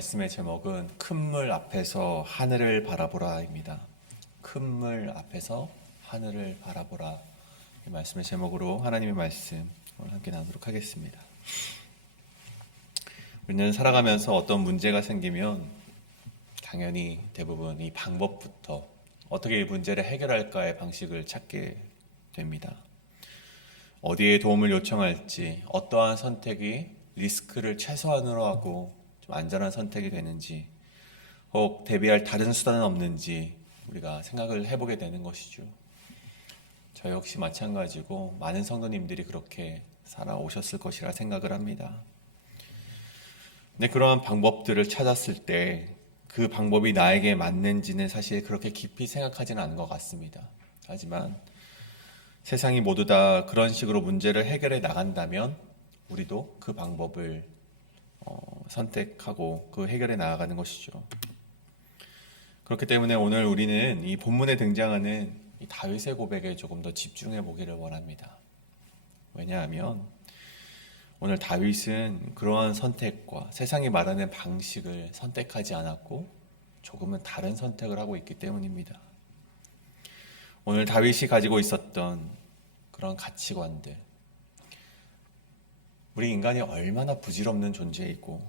말씀의 제목은 큰 물 앞에서 하늘을 바라보라입니다. 큰 물 앞에서 하늘을 바라보라. 이 말씀의 제목으로 하나님의 말씀 오늘 함께 나누도록 하겠습니다. 우리는 살아가면서 어떤 문제가 생기면 당연히 대부분 이 방법부터 어떻게 이 문제를 해결할까의 방식을 찾게 됩니다. 어디에 도움을 요청할지, 어떠한 선택이 리스크를 최소한으로 하고 좀 안전한 선택이 되는지, 혹 대비할 다른 수단은 없는지 우리가 생각을 해보게 되는 것이죠. 저 역시 마찬가지고 많은 성도님들이 그렇게 살아오셨을 것이라 생각을 합니다. 근데 그러한 방법들을 찾았을 때 그 방법이 나에게 맞는지는 사실 그렇게 깊이 생각하지는 않은 것 같습니다. 하지만 세상이 모두 다 그런 식으로 문제를 해결해 나간다면 우리도 그 방법을 선택하고 그 해결해 나아가는 것이죠. 그렇기 때문에 오늘 우리는 이 본문에 등장하는 이 다윗의 고백에 조금 더 집중해 보기를 원합니다. 왜냐하면 오늘 다윗은 그러한 선택과 세상이 말하는 방식을 선택하지 않았고 조금은 다른 선택을 하고 있기 때문입니다. 오늘 다윗이 가지고 있었던 그런 가치관들, 우리 인간이 얼마나 부질없는 존재이고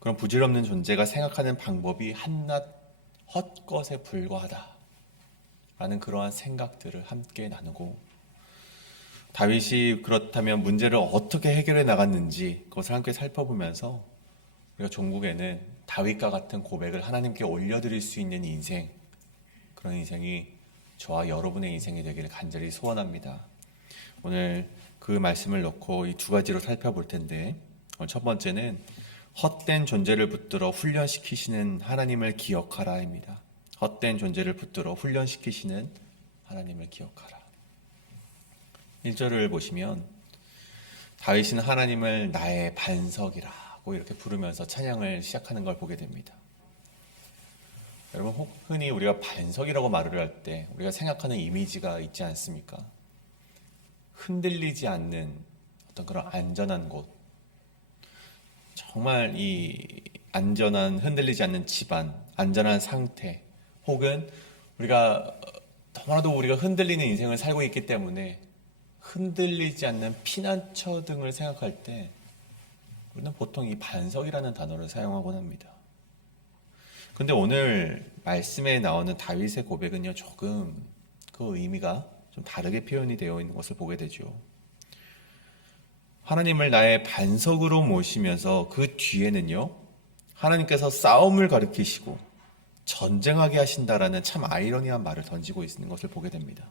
그런 부질없는 존재가 생각하는 방법이 한낱 헛것에 불과하다 라는 그러한 생각들을 함께 나누고, 다윗이 그렇다면 문제를 어떻게 해결해 나갔는지 그것을 함께 살펴보면서 우리가 종국에는 다윗과 같은 고백을 하나님께 올려드릴 수 있는 인생, 그런 인생이 저와 여러분의 인생이 되기를 간절히 소원합니다. 오늘 그 말씀을 놓고 이 두 가지로 살펴볼 텐데, 첫 번째는 헛된 존재를 붙들어 훈련시키시는 하나님을 기억하라입니다. 헛된 존재를 붙들어 훈련시키시는 하나님을 기억하라. 1절을 보시면 다윗은 하나님을 나의 반석이라고 이렇게 부르면서 찬양을 시작하는 걸 보게 됩니다. 여러분, 흔히 우리가 반석이라고 말을 할 때 우리가 생각하는 이미지가 있지 않습니까? 흔들리지 않는 어떤 그런 안전한 곳, 정말 이 안전한, 흔들리지 않는 집안, 안전한 상태, 혹은 너무나도 우리가 흔들리는 인생을 살고 있기 때문에 흔들리지 않는 피난처 등을 생각할 때 우리는 보통 이 반석이라는 단어를 사용하곤 합니다. 근데 오늘 말씀에 나오는 다윗의 고백은요, 조금 그 의미가 좀 다르게 표현이 되어 있는 것을 보게 되죠. 하나님을 나의 반석으로 모시면서 그 뒤에는요, 하나님께서 싸움을 가르치시고 전쟁하게 하신다라는 참 아이러니한 말을 던지고 있는 것을 보게 됩니다.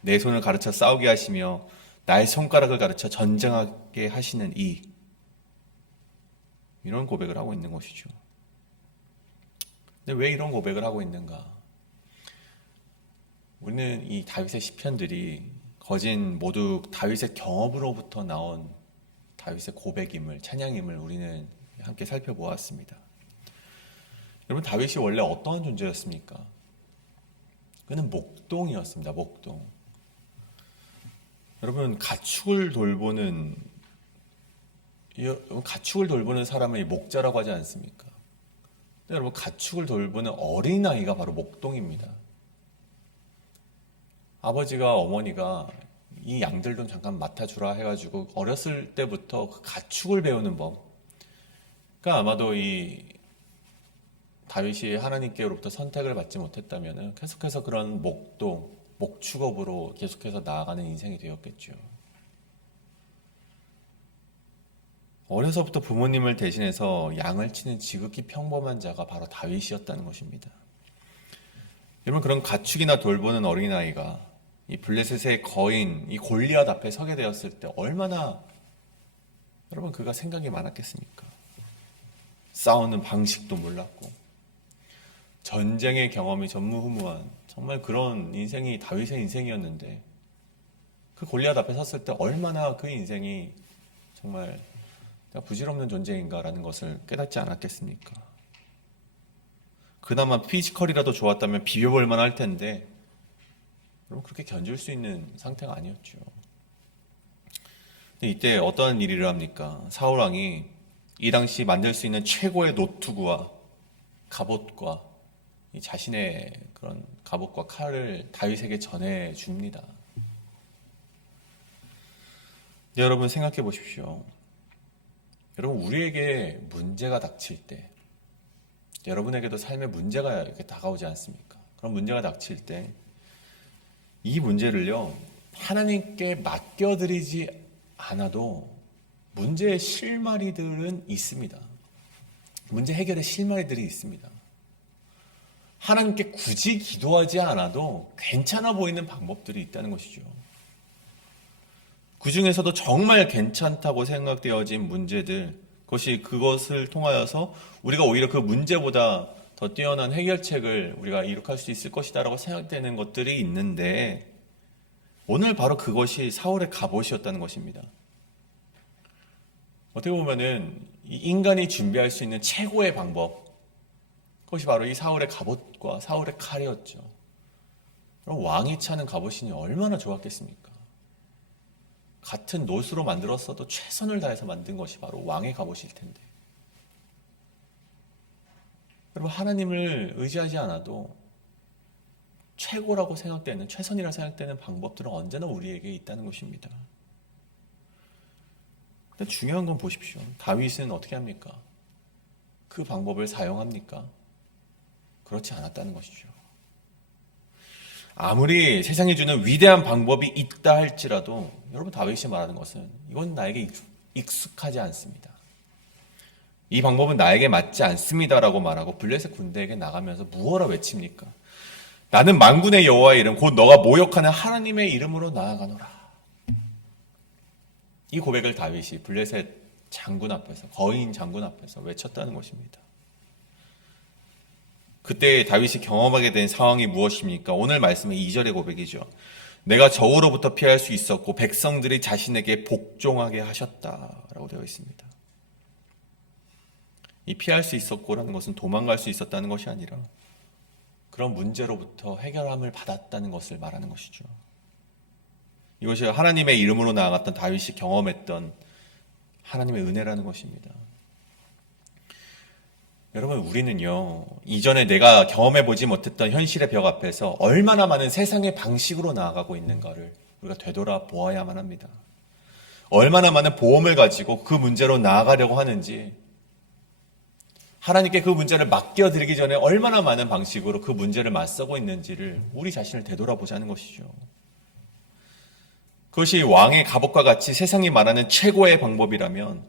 내 손을 가르쳐 싸우게 하시며 나의 손가락을 가르쳐 전쟁하게 하시는 이런 고백을 하고 있는 것이죠. 근데 왜 이런 고백을 하고 있는가? 우리는 이 다윗의 시편들이 거진 모두 다윗의 경험으로부터 나온 다윗의 고백임을, 찬양임을 우리는 함께 살펴보았습니다. 여러분, 다윗이 원래 어떠한 존재였습니까? 그는 목동이었습니다. 목동. 여러분, 가축을 돌보는 사람을 목자라고 하지 않습니까? 근데 여러분, 가축을 돌보는 어린아이가 바로 목동입니다. 아버지가 어머니가 이 양들 좀 잠깐 맡아주라 해가지고 어렸을 때부터 그 가축을 배우는 법. 그러니까 아마도 이 다윗이 하나님께로부터 선택을 받지 못했다면 계속해서 그런 목축업으로 계속해서 나아가는 인생이 되었겠죠. 어려서부터 부모님을 대신해서 양을 치는 지극히 평범한 자가 바로 다윗이었다는 것입니다. 여러분, 그런 가축이나 돌보는 어린아이가 이 블레셋의 거인, 이 골리앗 앞에 서게 되었을 때 얼마나 여러분 그가 생각이 많았겠습니까? 싸우는 방식도 몰랐고 전쟁의 경험이 전무후무한 정말 그런 인생이 다윗의 인생이었는데, 그 골리앗 앞에 섰을 때 얼마나 그 인생이 정말 부질없는 존재인가라는 것을 깨닫지 않았겠습니까? 그나마 피지컬이라도 좋았다면 비벼볼 만할 텐데 여러분, 그렇게 견줄 수 있는 상태가 아니었죠. 근데 이때 어떤 일을 합니까? 사울 왕이 이 당시 만들 수 있는 최고의 노트구와 갑옷과 이 자신의 그런 갑옷과 칼을 다윗에게 전해 줍니다. 여러분 생각해 보십시오. 여러분 우리에게 문제가 닥칠 때, 여러분에게도 삶에 문제가 이렇게 다가오지 않습니까? 그런 문제가 닥칠 때 이 문제를요 하나님께 맡겨드리지 않아도 문제의 실마리들은 있습니다. 문제 해결의 실마리들이 있습니다. 하나님께 굳이 기도하지 않아도 괜찮아 보이는 방법들이 있다는 것이죠. 그 중에서도 정말 괜찮다고 생각되어진 문제들, 그것을 통하여서 우리가 오히려 그 문제보다 더 뛰어난 해결책을 우리가 이룩할 수 있을 것이다라고 생각되는 것들이 있는데, 오늘 바로 그것이 사울의 갑옷이었다는 것입니다. 어떻게 보면은 이 인간이 준비할 수 있는 최고의 방법, 그것이 바로 이 사울의 갑옷과 사울의 칼이었죠. 그럼 왕이 차는 갑옷이니 얼마나 좋았겠습니까? 같은 노수로 만들었어도 최선을 다해서 만든 것이 바로 왕의 갑옷일 텐데. 여러분 하나님을 의지하지 않아도 최고라고 생각되는, 최선이라 생각되는 방법들은 언제나 우리에게 있다는 것입니다. 근데 중요한 건 보십시오. 다윗은 어떻게 합니까? 그 방법을 사용합니까? 그렇지 않았다는 것이죠. 아무리 세상이 주는 위대한 방법이 있다 할지라도 여러분 다윗이 말하는 것은 이건 나에게 익숙하지 않습니다. 이 방법은 나에게 맞지 않습니다라고 말하고 블레셋 군대에게 나가면서 무엇라 외칩니까? 나는 만군의 여호와의 이름 곧 너가 모욕하는 하나님의 이름으로 나아가노라. 이 고백을 다윗이 블레셋 장군 앞에서, 거인 장군 앞에서 외쳤다는 것입니다. 그때 다윗이 경험하게 된 상황이 무엇입니까? 오늘 말씀은 2절의 고백이죠. 내가 적으로부터 피할 수 있었고 백성들이 자신에게 복종하게 하셨다라고 되어 있습니다. 이 피할 수 있었고라는 것은 도망갈 수 있었다는 것이 아니라 그런 문제로부터 해결함을 받았다는 것을 말하는 것이죠. 이것이 하나님의 이름으로 나아갔던 다윗이 경험했던 하나님의 은혜라는 것입니다. 여러분 우리는요 이전에 내가 경험해보지 못했던 현실의 벽 앞에서 얼마나 많은 세상의 방식으로 나아가고 있는가를 우리가 되돌아보아야만 합니다. 얼마나 많은 보험을 가지고 그 문제로 나아가려고 하는지, 하나님께 그 문제를 맡겨드리기 전에 얼마나 많은 방식으로 그 문제를 맞서고 있는지를 우리 자신을 되돌아보자는 것이죠. 그것이 왕의 갑옷과 같이 세상이 말하는 최고의 방법이라면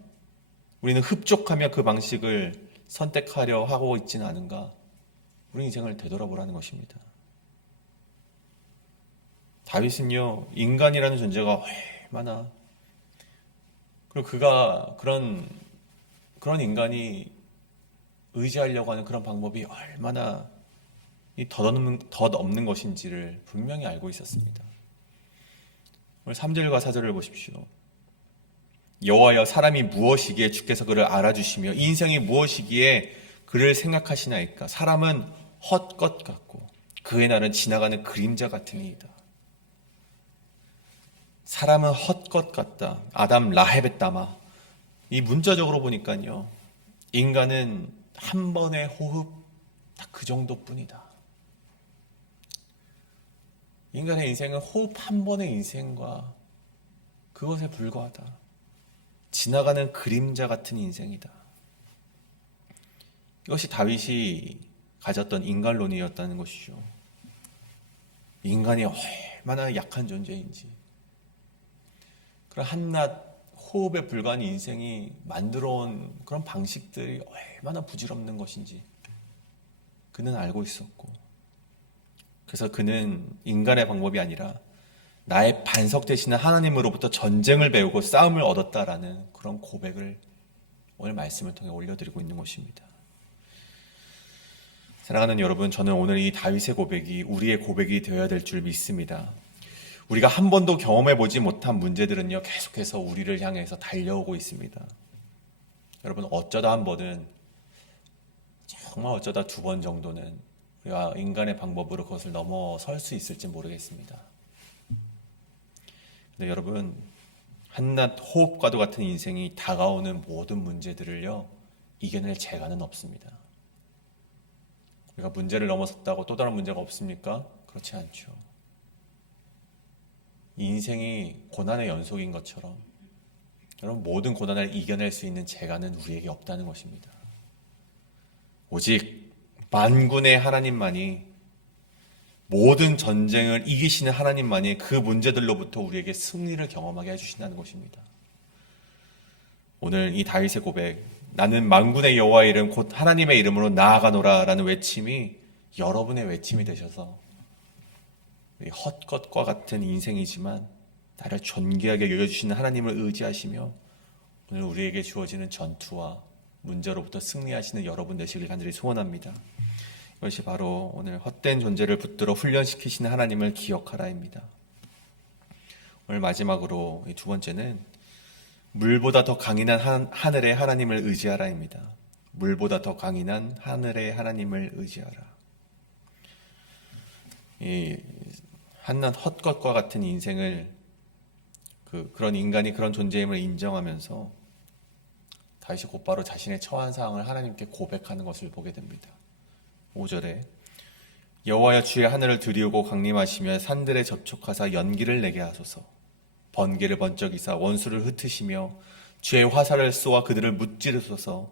우리는 흡족하며 그 방식을 선택하려 하고 있지는 않은가? 우리 인생을 되돌아보라는 것입니다. 다윗은요 인간이라는 존재가 얼마나, 그리고 그가 그런 인간이 의지하려고 하는 그런 방법이 얼마나 덧없는 것인지를 분명히 알고 있었습니다. 오늘 3절과 4절을 보십시오. 여호와여 사람이 무엇이기에 주께서 그를 알아주시며 인생이 무엇이기에 그를 생각하시나이까. 사람은 헛것 같고 그의 날은 지나가는 그림자 같으니이다. 사람은 헛것 같다. 아담 라헤벳다마. 이 문자적으로 보니까요 인간은 한 번의 호흡 딱 그 정도뿐이다. 인간의 인생은 호흡 한 번의 인생과 그것에 불과하다. 지나가는 그림자 같은 인생이다. 이것이 다윗이 가졌던 인간론이었다는 것이죠. 인간이 얼마나 약한 존재인지, 그런 한낱 호흡에 불과한 인생이 만들어온 그런 방식들이 얼마나 부질없는 것인지 그는 알고 있었고, 그래서 그는 인간의 방법이 아니라 나의 반석 되시는 하나님으로부터 전쟁을 배우고 싸움을 얻었다라는 그런 고백을 오늘 말씀을 통해 올려드리고 있는 것입니다. 사랑하는 여러분, 저는 오늘 이 다윗의 고백이 우리의 고백이 되어야 될 줄 믿습니다. 우리가 한 번도 경험해보지 못한 문제들은요 계속해서 우리를 향해서 달려오고 있습니다. 여러분 어쩌다 한 번은, 정말 어쩌다 두 번 정도는 우리가 인간의 방법으로 그것을 넘어설 수 있을지 모르겠습니다. 근데 여러분 한낱 호흡과도 같은 인생이 다가오는 모든 문제들을요, 이겨낼 재간은 없습니다. 우리가 문제를 넘어섰다고 또 다른 문제가 없습니까? 그렇지 않죠. 이 인생이 고난의 연속인 것처럼 여러분, 모든 고난을 이겨낼 수 있는 재간은 우리에게 없다는 것입니다. 오직 만군의 하나님만이, 모든 전쟁을 이기시는 하나님만이 그 문제들로부터 우리에게 승리를 경험하게 해주신다는 것입니다. 오늘 이 다윗의 고백, 나는 만군의 여호와의 이름 곧 하나님의 이름으로 나아가노라 라는 외침이 여러분의 외침이 되셔서 헛것과 같은 인생이지만 나를 존귀하게 여겨주시는 하나님을 의지하시며 오늘 우리에게 주어지는 전투와 문제로부터 승리하시는 여러분 되시길 간절히 소원합니다. 이것이 바로 오늘 헛된 존재를 붙들어 훈련시키시는 하나님을 기억하라입니다. 오늘 마지막으로 이 두 번째는 물보다 더 강인한 하늘의 하나님을 의지하라입니다. 물보다 더 강인한 하늘의 하나님을 의지하라. 이 한낱 헛것과 같은 인생을 그런 인간이 그런 존재임을 인정하면서 다윗이 곧바로 자신의 처한 상황을 하나님께 고백하는 것을 보게 됩니다. 5절에 여호와여 주의 하늘을 두리우고 강림하시며 산들에 접촉하사 연기를 내게 하소서. 번개를 번쩍이사 원수를 흩으시며 주의 화살을 쏘아 그들을 무찌르소서.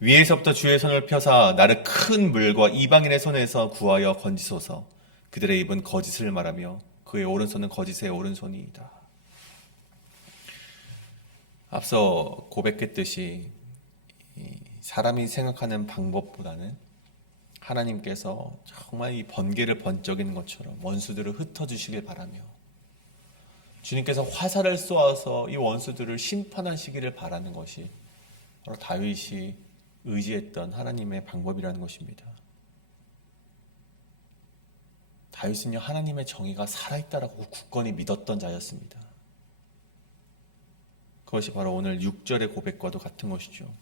위에서부터 주의 손을 펴사 나를 큰 물과 이방인의 손에서 구하여 건지소서. 그들의 입은 거짓을 말하며 그의 오른손은 거짓의 오른손이다. 앞서 고백했듯이 사람이 생각하는 방법보다는 하나님께서 정말 이 번개를 번쩍이는 것처럼 원수들을 흩어주시길 바라며 주님께서 화살을 쏘아서 이 원수들을 심판하시기를 바라는 것이 바로 다윗이 의지했던 하나님의 방법이라는 것입니다. 다윗은요, 하나님의 정의가 살아있다라고 굳건히 믿었던 자였습니다. 그것이 바로 오늘 6절의 고백과도 같은 것이죠.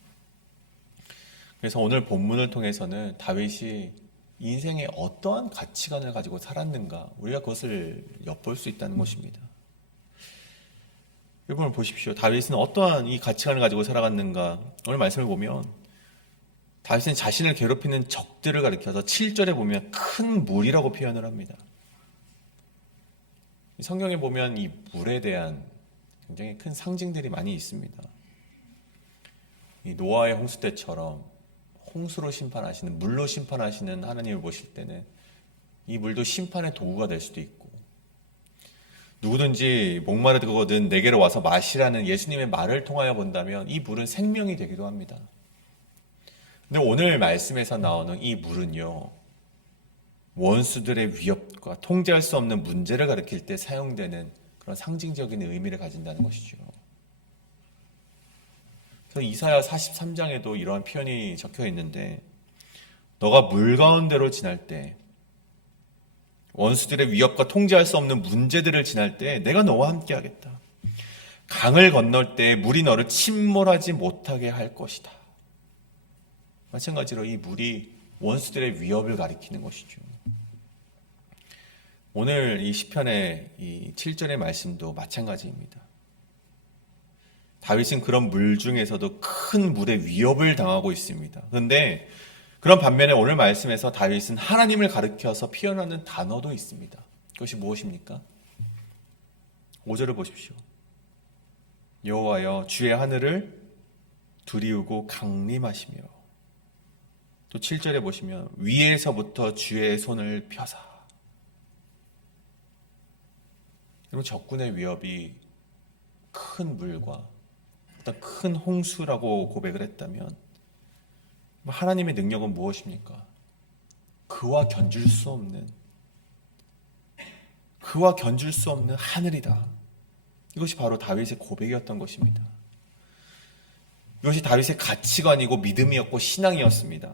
그래서 오늘 본문을 통해서는 다윗이 인생에 어떠한 가치관을 가지고 살았는가, 우리가 그것을 엿볼 수 있다는 것입니다. 이번을 보십시오. 다윗은 어떠한 이 가치관을 가지고 살아갔는가. 오늘 말씀을 보면 다윗은 자신을 괴롭히는 적들을 가리켜서 7절에 보면 큰 물이라고 표현을 합니다. 성경에 보면 이 물에 대한 굉장히 큰 상징들이 많이 있습니다. 이 노아의 홍수 때처럼 홍수로 심판하시는, 물로 심판하시는 하나님을 보실 때는 이 물도 심판의 도구가 될 수도 있고, 누구든지 목마르거든 내게로 와서 마시라는 예수님의 말을 통하여 본다면 이 물은 생명이 되기도 합니다. 근데 오늘 말씀에서 나오는 이 물은요, 원수들의 위협과 통제할 수 없는 문제를 가리킬 때 사용되는 그런 상징적인 의미를 가진다는 것이죠. 그래서 이사야 43장에도 이러한 표현이 적혀 있는데, 너가 물 가운데로 지날 때, 원수들의 위협과 통제할 수 없는 문제들을 지날 때 내가 너와 함께 하겠다. 강을 건널 때 물이 너를 침몰하지 못하게 할 것이다. 마찬가지로 이 물이 원수들의 위협을 가리키는 것이죠. 오늘 이 시편의 이 7절의 말씀도 마찬가지입니다. 다윗은 그런 물 중에서도 큰 물의 위협을 당하고 있습니다. 그런데 그런 반면에 오늘 말씀에서 다윗은 하나님을 가리켜서 표현하는 단어도 있습니다. 그것이 무엇입니까? 5절을 보십시오. 여호와여 주의 하늘을 두리우고 강림하시며, 또 7절에 보시면 위에서부터 주의 손을 펴사. 여러분, 적군의 위협이 큰 물과 어떤 큰 홍수라고 고백을 했다면 하나님의 능력은 무엇입니까? 그와 견줄 수 없는 하늘이다. 이것이 바로 다윗의 고백이었던 것입니다. 이것이 다윗의 가치관이고 믿음이었고 신앙이었습니다.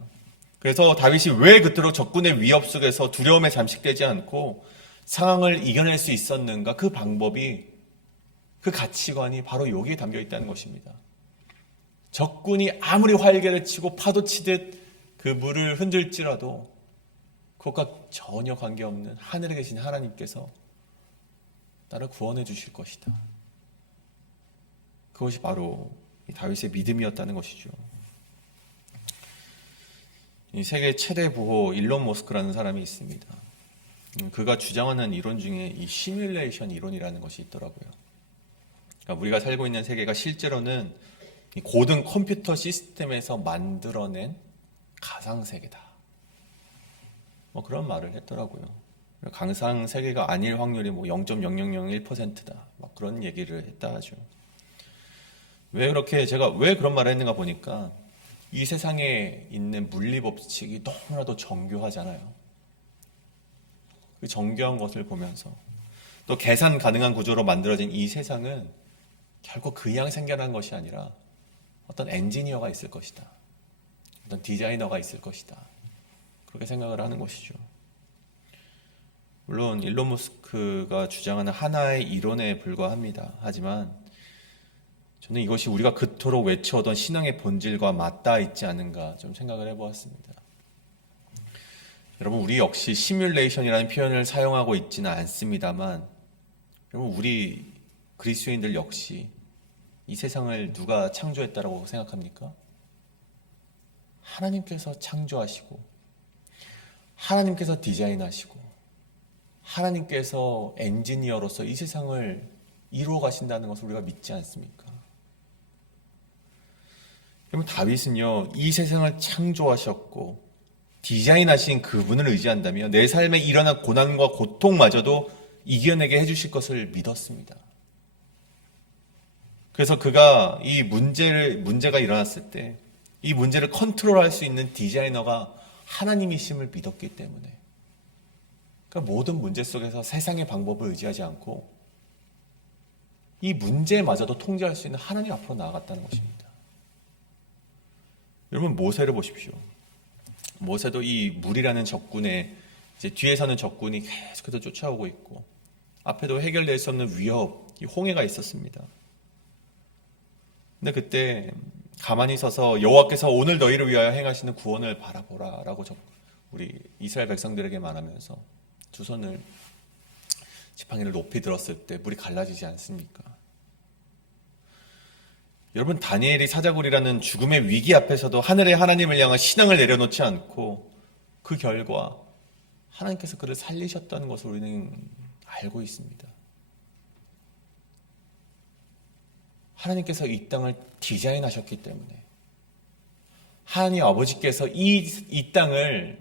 그래서 다윗이 왜 그토록 적군의 위협 속에서 두려움에 잠식되지 않고 상황을 이겨낼 수 있었는가? 그 방법이, 그 가치관이 바로 여기에 담겨 있다는 것입니다. 적군이 아무리 활개를 치고 파도 치듯 그 물을 흔들지라도 그것과 전혀 관계없는 하늘에 계신 하나님께서 나를 구원해 주실 것이다. 그것이 바로 이 다윗의 믿음이었다는 것이죠. 이 세계 최대 부호 일론 머스크라는 사람이 있습니다. 그가 주장하는 이론 중에 이 시뮬레이션 이론이라는 것이 있더라고요. 그러니까 우리가 살고 있는 세계가 실제로는 이 고등 컴퓨터 시스템에서 만들어낸 가상세계다. 뭐 그런 말을 했더라고요. 가상세계가 아닐 확률이 뭐 0.0001%다. 막 그런 얘기를 했다 하죠. 제가 왜 그런 말을 했는가 보니까 이 세상에 있는 물리 법칙이 너무나도 정교하잖아요. 그 정교한 것을 보면서 또 계산 가능한 구조로 만들어진 이 세상은 결국 그냥 생겨난 것이 아니라 어떤 엔지니어가 있을 것이다. 어떤 디자이너가 있을 것이다. 그렇게 생각을 하는 것이죠. 물론 일론 머스크가 주장하는 하나의 이론에 불과합니다. 하지만 저는 이것이 우리가 그토록 외쳐오던 신앙의 본질과 맞닿아 있지 않은가 좀 생각을 해보았습니다. 여러분, 우리 역시 시뮬레이션이라는 표현을 사용하고 있지는 않습니다만, 여러분, 우리 그리스도인들 역시 이 세상을 누가 창조했다고 생각합니까? 하나님께서 창조하시고, 하나님께서 디자인하시고, 하나님께서 엔지니어로서 이 세상을 이루어 가신다는 것을 우리가 믿지 않습니까? 여러분, 다윗은요, 이 세상을 창조하셨고 디자인하신 그분을 의지한다면 내 삶에 일어난 고난과 고통마저도 이겨내게 해주실 것을 믿었습니다. 그래서 그가 이 문제가 일어났을 때 이 문제를 컨트롤할 수 있는 디자이너가 하나님이심을 믿었기 때문에, 그러니까 모든 문제 속에서 세상의 방법을 의지하지 않고 이 문제마저도 통제할 수 있는 하나님 앞으로 나아갔다는 것입니다. 여러분, 모세를 보십시오. 모세도 이 물이라는 적군에 이제 뒤에서는 적군이 계속해서 쫓아오고 있고 앞에도 해결될 수 없는 위협, 이 홍해가 있었습니다. 근데 그때 가만히 서서 여호와께서 오늘 너희를 위하여 행하시는 구원을 바라보라라고 우리 이스라엘 백성들에게 말하면서 두 손을 지팡이를 높이 들었을 때 물이 갈라지지 않습니까? 여러분, 다니엘이 사자굴이라는 죽음의 위기 앞에서도 하늘의 하나님을 향한 신앙을 내려놓지 않고 그 결과 하나님께서 그를 살리셨다는 것을 우리는 알고 있습니다. 하나님께서 이 땅을 디자인하셨기 때문에, 하나님 아버지께서 이 땅을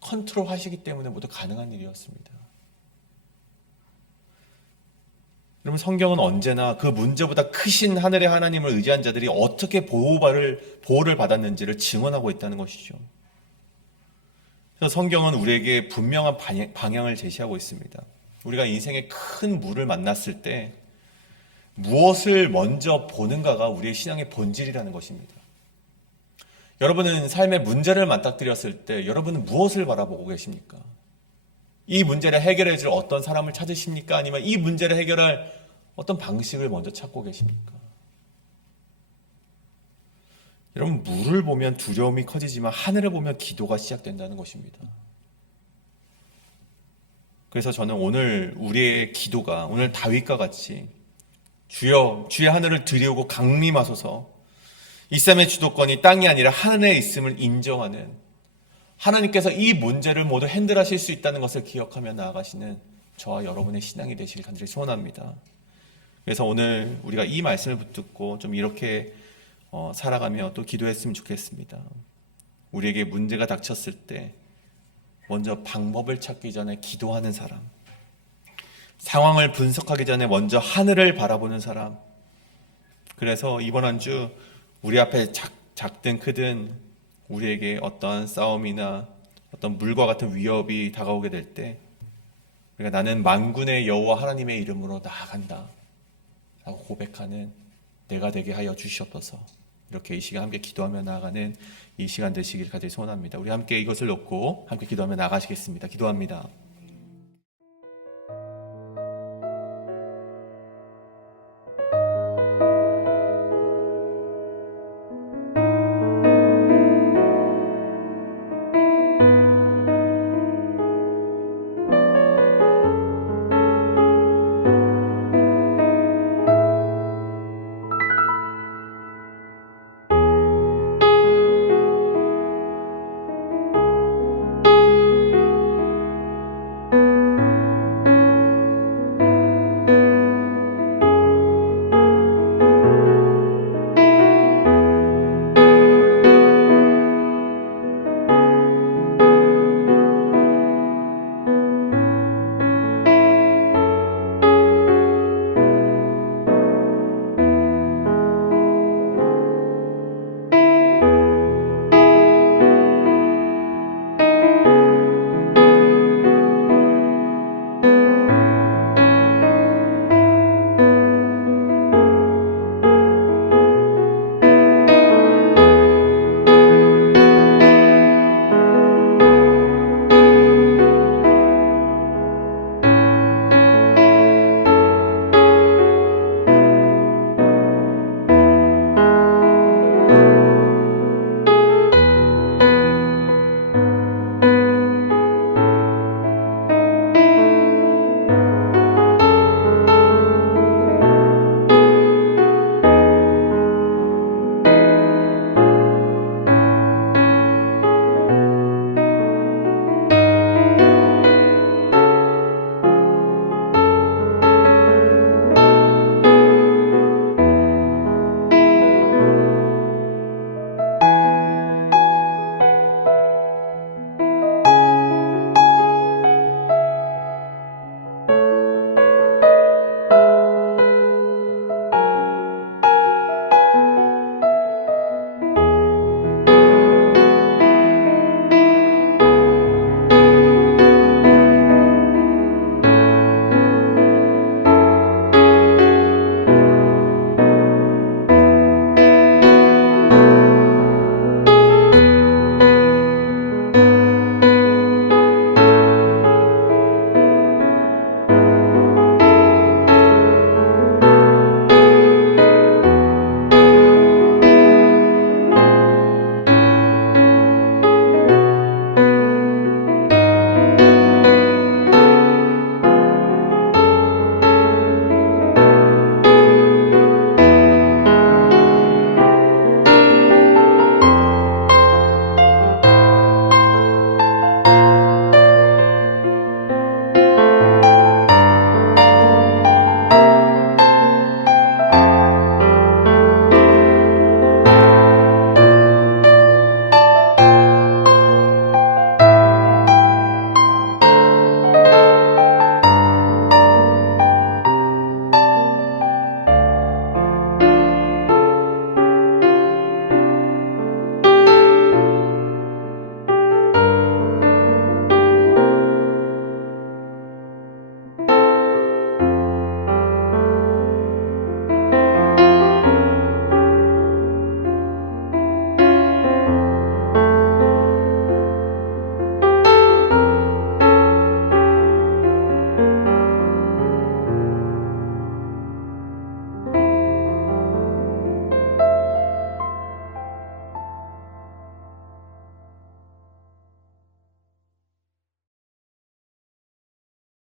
컨트롤하시기 때문에 모두 가능한 일이었습니다. 여러분, 성경은 언제나 그 문제보다 크신 하늘의 하나님을 의지한 자들이 어떻게 보호를 받았는지를 증언하고 있다는 것이죠. 그래서 성경은 우리에게 분명한 방향을 제시하고 있습니다. 우리가 인생의 큰 물을 만났을 때 무엇을 먼저 보는가가 우리의 신앙의 본질이라는 것입니다. 여러분은 삶의 문제를 맞닥뜨렸을 때 여러분은 무엇을 바라보고 계십니까? 이 문제를 해결해 줄 어떤 사람을 찾으십니까? 아니면 이 문제를 해결할 어떤 방식을 먼저 찾고 계십니까? 여러분, 물을 보면 두려움이 커지지만 하늘을 보면 기도가 시작된다는 것입니다. 그래서 저는 오늘 우리의 기도가 오늘 다윗과 같이 주여 주의 하늘을 들이우고 강림하소서, 이 삶의 주도권이 땅이 아니라 하늘에 있음을 인정하는, 하나님께서 이 문제를 모두 핸들하실 수 있다는 것을 기억하며 나아가시는 저와 여러분의 신앙이 되시길 간절히 소원합니다. 그래서 오늘 우리가 이 말씀을 붙듣고 좀 이렇게 살아가며 또 기도했으면 좋겠습니다. 우리에게 문제가 닥쳤을 때 먼저 방법을 찾기 전에 기도하는 사람, 상황을 분석하기 전에 먼저 하늘을 바라보는 사람. 그래서 이번 한 주 우리 앞에 작든 크든 우리에게 어떠한 싸움이나 어떤 물과 같은 위협이 다가오게 될 때 우리가 나는 만군의 여호와 하나님의 이름으로 나아간다 라고 고백하는 내가 되게 하여 주시옵소서. 이렇게 이 시간 함께 기도하며 나아가는 이 시간 되시길 간절히 소원합니다. 우리 함께 이것을 놓고 함께 기도하며 나아가시겠습니다. 기도합니다.